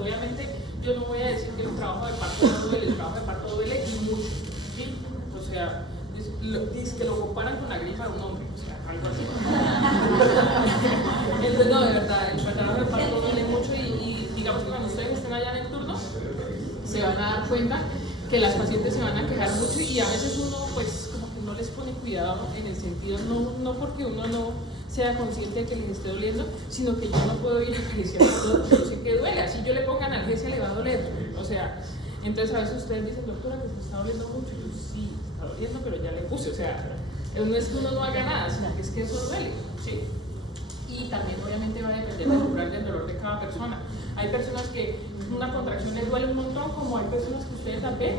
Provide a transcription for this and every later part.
obviamente yo no voy a decir que el trabajo de parto no duele, el trabajo de parto duele mucho, ¿sí? O sea, dice que lo comparan con la gripa de un hombre, o sea, algo así. Entonces, no, de verdad, el trabajo de parto duele mucho y digamos que cuando ustedes estén allá en el turno, se van a dar cuenta que las pacientes se van a quejar mucho y a veces uno, pues, como que no les pone cuidado en el sentido, no porque uno no sea consciente de que les esté doliendo, sino que yo no puedo ir acariciando todo, yo sé que duele, así yo le ponga analgesia le va a doler, o sea, entonces a veces ustedes dicen, doctora, que se está doliendo mucho, y yo sí, está doliendo, pero ya le puse, o sea, no es que uno no haga nada, sino que es que eso duele, ¿sí? Y también obviamente va a depender del umbral del dolor de cada persona. Hay personas que una contracción les duele un montón, como hay personas que ustedes la ven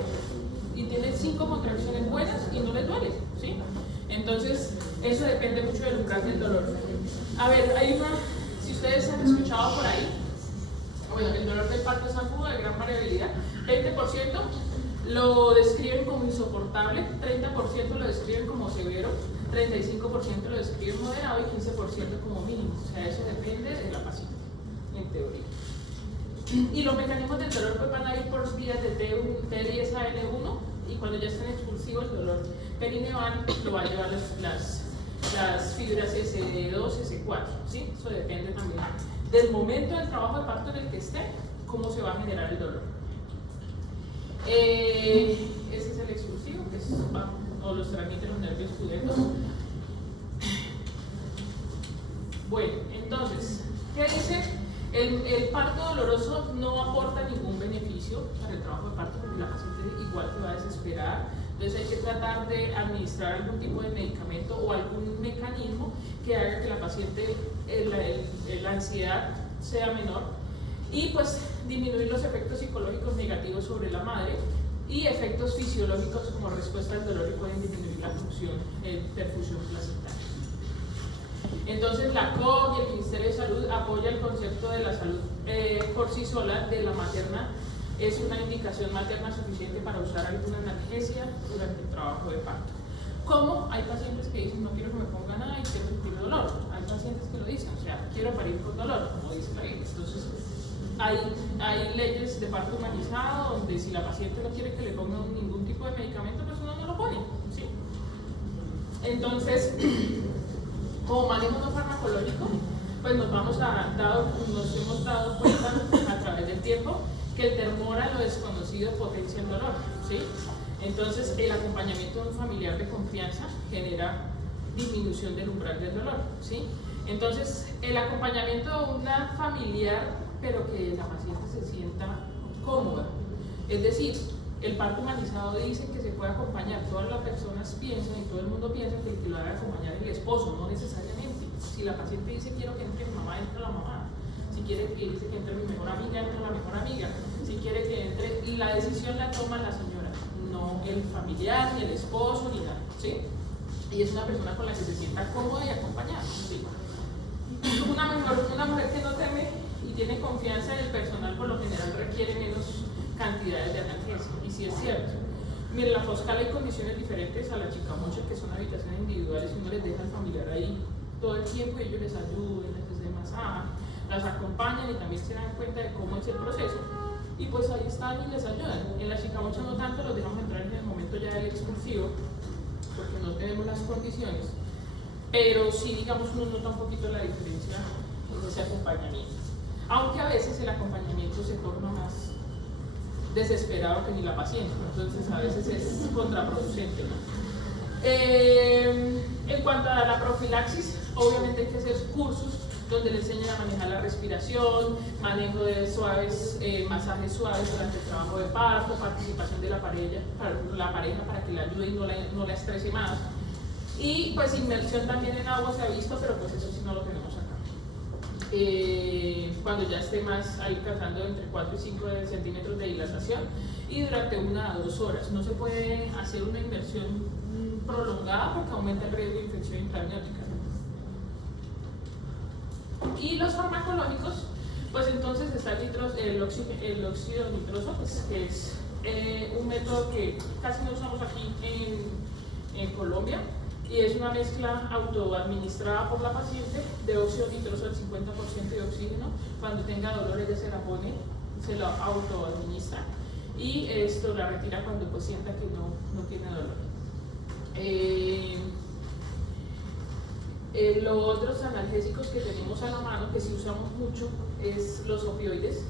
y tienen 5 contracciones buenas y no les duele, ¿sí? Entonces, eso depende mucho del umbral del dolor. A ver, hay una, si ustedes han escuchado por ahí, bueno, el dolor del parto es agudo, de gran variabilidad, 20% lo describen como insoportable, 30% lo describen como severo, 35% lo describen moderado y 15% como mínimo. O sea, eso depende de la paciente, en teoría. Y los mecanismos del dolor pues van a ir por vías de T10AN1 y cuando ya estén expulsivos el dolor perineal lo va a llevar las fibras SD2, S4, ¿sí? Eso depende también del momento del trabajo de parto en el que esté, cómo se va a generar el dolor. Ese es el expulsivo, que es, o los transmite los nervios pudentos. Bueno, entonces, ¿qué dice? El parto doloroso no aporta ningún beneficio para el trabajo de parto porque la paciente igual se va a desesperar. Entonces hay que tratar de administrar algún tipo de medicamento o algún mecanismo que haga que la paciente, la ansiedad sea menor y pues disminuir los efectos psicológicos negativos sobre la madre y efectos fisiológicos como respuesta al dolor y pueden disminuir la función, perfusión placentaria. Entonces la COG y el Ministerio de Salud apoya el concepto de la salud por sí sola de la materna. Es una indicación materna suficiente para usar alguna analgesia durante el trabajo de parto. Como hay pacientes que dicen no quiero que me pongan nada y quiero sentir dolor. Hay pacientes que lo dicen, o sea, quiero parir con dolor, como dice la ley. Entonces hay leyes de parto humanizado donde si la paciente no quiere que le pongan ningún tipo de medicamento, pues uno no lo pone, ¿sí? Entonces, como manejo no farmacológico, pues nos hemos dado cuenta a través del tiempo que el temor a lo desconocido potencia el dolor, ¿sí? Entonces, el acompañamiento de un familiar de confianza genera disminución del umbral del dolor, ¿sí? Entonces, el acompañamiento de una familiar, pero que la paciente se sienta cómoda, es decir, el parto humanizado dice que se puede acompañar, todas las personas piensan y todo el mundo piensa que el que lo haga acompañar es el esposo, no necesariamente. Si la paciente dice quiero que entre mi mamá, entra la mamá. Si quiere que dice que entre mi mejor amiga, entra la mejor amiga. Si quiere que entre, y la decisión la toma la señora, no el familiar, ni el esposo, ni nada, ¿sí? Y es una persona con la que se sienta cómoda y acompañada, ¿sí? Una mujer que no teme y tiene confianza en el personal por lo general requiere menos cantidades de analgesia, y sí es cierto. Miren, la Foscal hay condiciones diferentes a la Chicamocha, que son habitaciones individuales y uno les deja al familiar ahí todo el tiempo y ellos les ayuden, les den masaje, las acompañan y también se dan cuenta de cómo es el proceso y pues ahí están y les ayudan. En la Chicamocha no tanto, los dejamos entrar en el momento ya del expulsivo porque no tenemos las condiciones, pero sí, digamos, uno nota un poquito la diferencia en ese acompañamiento, aunque a veces el acompañamiento se torna más desesperado que ni la paciente, entonces a veces es contraproducente, ¿no? En cuanto a la profilaxis, obviamente hay que hacer cursos donde le enseñan a manejar la respiración, manejo de suaves, masajes suaves durante el trabajo de parto, participación de la pareja para que la ayude y no la estrese más. Y pues inmersión también en agua se ha visto, pero pues eso sí no lo tenemos acá. Cuando ya esté más alcanzando entre 4 y 5 centímetros de dilatación y durante 1 a 2 horas. No se puede hacer una inmersión prolongada porque aumenta el riesgo de infección intraamniótica. Y los farmacológicos, pues entonces está el óxido nitroso, pues, que es un método que casi no usamos aquí en Colombia, y es una mezcla autoadministrada por la paciente de óxido nitroso al 50% de oxígeno. Cuando tenga dolor ella se la pone se lo autoadministra y esto la retira cuando pues sienta que no tiene dolor. Los otros analgésicos que tenemos a la mano, que sí usamos mucho, es los opioides.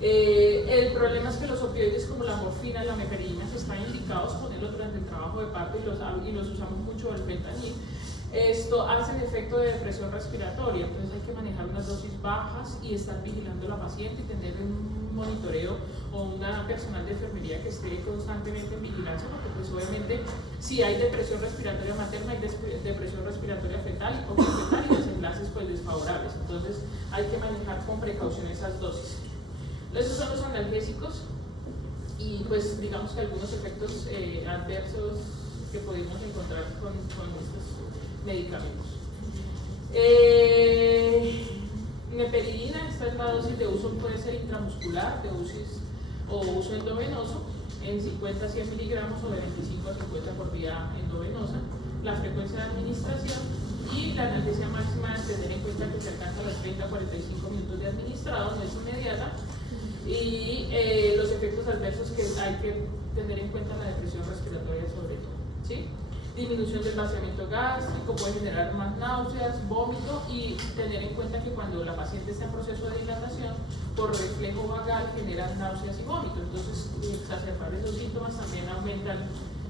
El problema es que los opioides como la morfina, la meperidina, están indicados ponerlos durante el trabajo de parto y los usamos mucho el fentanil. Esto hace el efecto de depresión respiratoria, entonces hay que manejar unas dosis bajas y estar vigilando a la paciente y tener un monitoreo o una personal de enfermería que esté constantemente en vigilancia, porque pues obviamente si hay depresión respiratoria materna hay depresión respiratoria fetal y fetal y desenlaces pues desfavorables, entonces hay que manejar con precaución esas dosis. Esos son los analgésicos y pues digamos que algunos efectos adversos que podemos encontrar con estos medicamentos. Meperidina, esta es la dosis de uso, puede ser intramuscular, de uso endovenoso, en 50 a 100 miligramos o de 25 a 50 por vía endovenosa. La frecuencia de administración y la analgesia máxima, tener en cuenta que se alcanza a los 30 a 45 minutos de administrado, no es inmediata. Y los efectos adversos que hay que tener en cuenta, la depresión respiratoria sobre todo, ¿sí? Disminución del vaciamiento gástrico, puede generar más náuseas, vómito y tener en cuenta que cuando la paciente está en proceso de dilatación, por reflejo vagal generan náuseas y vómito. Entonces, exacerbar esos síntomas también aumentan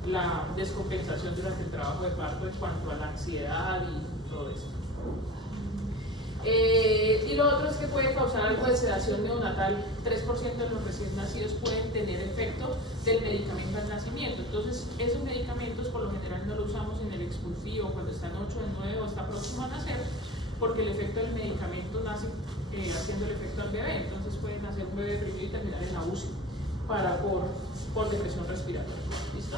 la descompensación durante el trabajo de parto en cuanto a la ansiedad y todo esto. Y lo otro es que puede causar algo de sedación neonatal. 3% de los recién nacidos pueden tener efecto del medicamento al nacimiento. Entonces, esos medicamentos por lo general no los usamos en el expulsivo cuando están 8, 9 o está próximo a nacer, porque el efecto del medicamento nace haciendo el efecto al bebé. Entonces, pueden nacer un bebé primero y terminar en la UCI por depresión respiratoria. ¿Listo?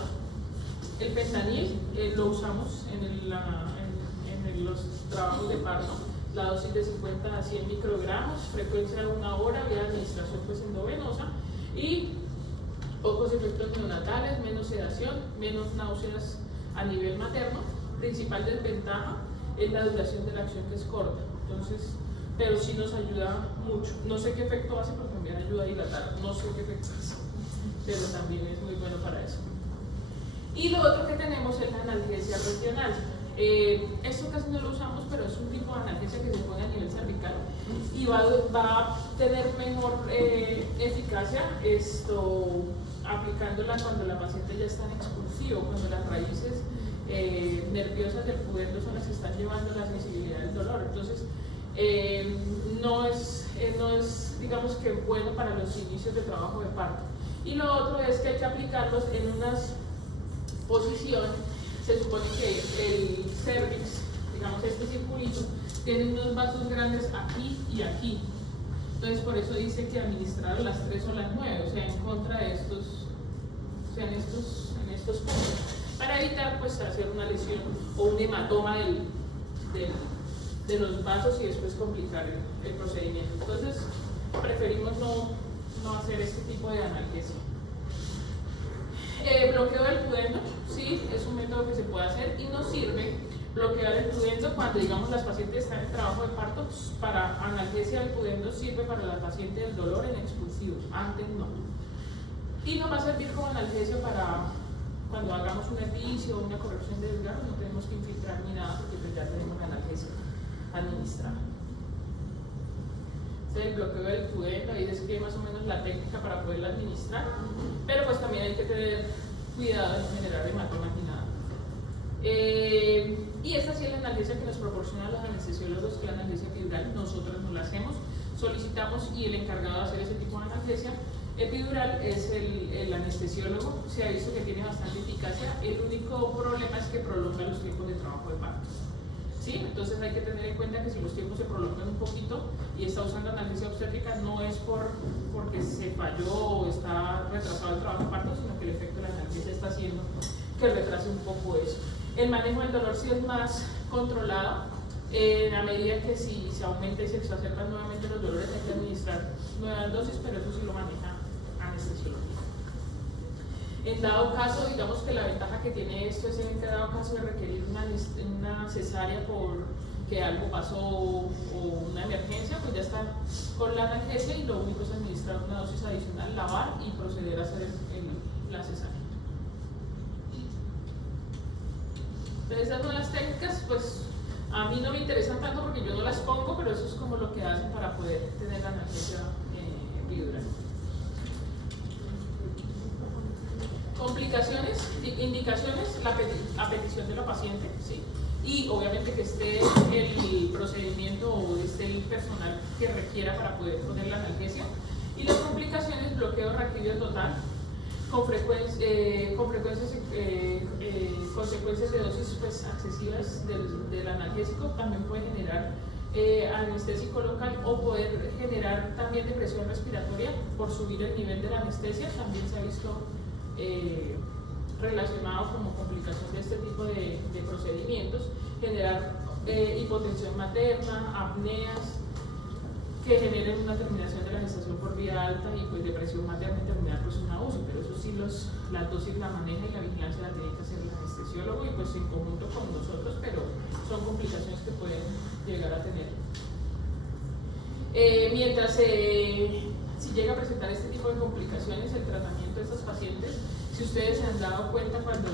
El fentanil lo usamos en los trabajos de parto. La dosis de 50 a 100 microgramos, frecuencia de 1 hora, vía de administración pues endovenosa y pocos efectos neonatales, menos sedación, menos náuseas a nivel materno. Principal desventaja es la duración de la acción, que es corta, entonces, pero sí nos ayuda mucho. No sé qué efecto hace, pero también ayuda a dilatar, no sé qué efecto hace, pero también es muy bueno para eso. Y lo otro que tenemos es la analgesia regional. Esto casi no lo usamos, pero es un tipo de analgesia que se pone a nivel cervical y va a tener mejor eficacia aplicándola cuando la paciente ya está en expulsivo, cuando las raíces nerviosas del puberto son las que están llevando la sensibilidad del dolor. Entonces, no es digamos que bueno para los inicios de trabajo de parto. Y lo otro es que hay que aplicarlos en unas posiciones. Se supone que el cervix, digamos este circulito, tiene unos vasos grandes aquí y aquí. Entonces por eso dice que administrar las 3 o las 9, o sea, en contra de estos, o sea, en estos puntos, para evitar pues hacer una lesión o un hematoma de los vasos y después complicar el procedimiento. Entonces preferimos no hacer este tipo de analgesia. Bloqueo del pudendo, sí, es un método que se puede hacer y nos sirve bloquear el pudendo cuando, digamos, las pacientes están en trabajo de parto. Para analgesia del pudendo sirve para la paciente del dolor en expulsivos, antes no. Y nos va a servir como analgesia para cuando hagamos una epicio o una corrección de desgarro, no tenemos que infiltrar ni nada porque pues ya tenemos la analgesia administrada. El bloqueo del pudendo, ahí describe más o menos la técnica para poderla administrar, pero pues también hay que tener cuidado en generar hematomas ni nada. Y esta sí es la analgesia que nos proporcionan los anestesiólogos, que es la analgesia epidural. Nosotros no la hacemos, solicitamos y el encargado de hacer ese tipo de analgesia epidural es el anestesiólogo. Se ha visto que tiene bastante eficacia, el único problema es que prolonga los tiempos de trabajo de parto. ¿Sí? Entonces hay que tener en cuenta que si los tiempos se prolongan un poquito y está usando analgesia obstétrica, no es porque se falló o está retrasado el trabajo de parto, sino que el efecto de la analgesia está haciendo que retrase un poco eso. El manejo del dolor sí es más controlado, a medida que si se aumenta y se exacerban nuevamente los dolores hay que administrar nuevas dosis, pero eso sí lo maneja anestesiología. En dado caso, digamos que la ventaja que tiene esto es en dado caso de requerir una cesárea por que algo pasó o una emergencia, pues ya está con la analgesia y lo único es administrar una dosis adicional, lavar y proceder a hacer la cesárea. Entonces, estas son las técnicas, pues a mí no me interesan tanto porque yo no las pongo, pero eso es como lo que hacen para poder tener la analgesia epidural. Complicaciones, indicaciones, a petición de la paciente, ¿sí? Y obviamente que esté el procedimiento o esté el personal que requiera para poder poner la analgesia. Y las complicaciones, bloqueo raquídeo total, con consecuencias de dosis pues, excesivas del analgésico, también puede generar anestésico local o poder generar también depresión respiratoria por subir el nivel de la anestesia, también se ha visto relacionado como complicación de este tipo de procedimientos, generar hipotensión materna, apneas, que generen una terminación de la gestación por vía alta y pues depresión materna y terminar pues una UCI, pero eso sí las dosis la maneja y la vigilancia la tiene que hacer el anestesiólogo y pues en conjunto con nosotros, pero son complicaciones que pueden llegar a tener. Si llega a presentar este tipo de complicaciones, el tratamiento de estas pacientes, si ustedes se han dado cuenta cuando,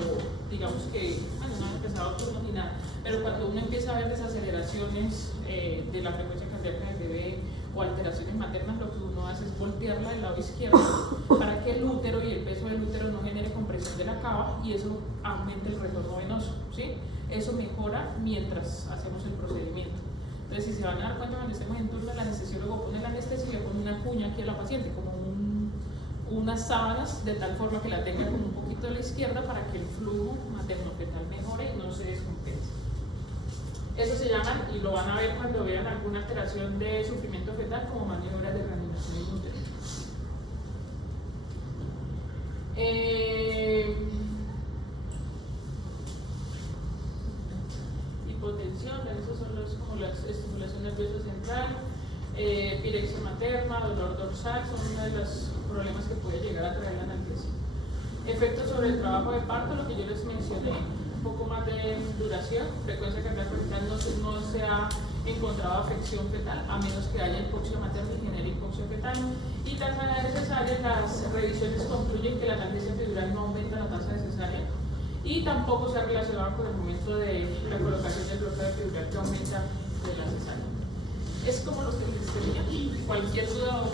digamos que, bueno, no han empezado turnos ni nada, pero cuando uno empieza a ver desaceleraciones de la frecuencia cardíaca del bebé o alteraciones maternas, lo que uno hace es voltearla del lado izquierdo para que el útero y el peso del útero no genere compresión de la cava y eso aumente el retorno venoso, ¿sí? Eso mejora mientras hacemos el procedimiento. Entonces, si se van a dar cuenta, cuando estemos en turno, el anestesiólogo pone la anestesia y le pone una cuña aquí a la paciente, como unas sábanas, de tal forma que la tenga como un poquito a la izquierda para que el flujo materno-fetal mejore y no se descompense. Eso se llaman, y lo van a ver cuando vean alguna alteración de sufrimiento fetal, como maniobras de reanimación in utero. Hipotensión, esos son como las estimulación nerviosa central, pirexia materna, dolor dorsal, son uno de los problemas que puede llegar a traer la analgesia. Efectos sobre el trabajo de parto, lo que yo les mencioné, un poco más de duración, frecuencia cardíaca fetal, no se ha encontrado afección fetal, a menos que haya hipoxia materna y genere hipoxia fetal. Y tasa de cesárea, las revisiones concluyen que la analgesia epidural no aumenta la tasa de cesárea y tampoco se ha relacionado con el momento de la colocación del bloqueo epidural que aumenta de la cesárea. Es como lo que les tenía. Cualquier duda o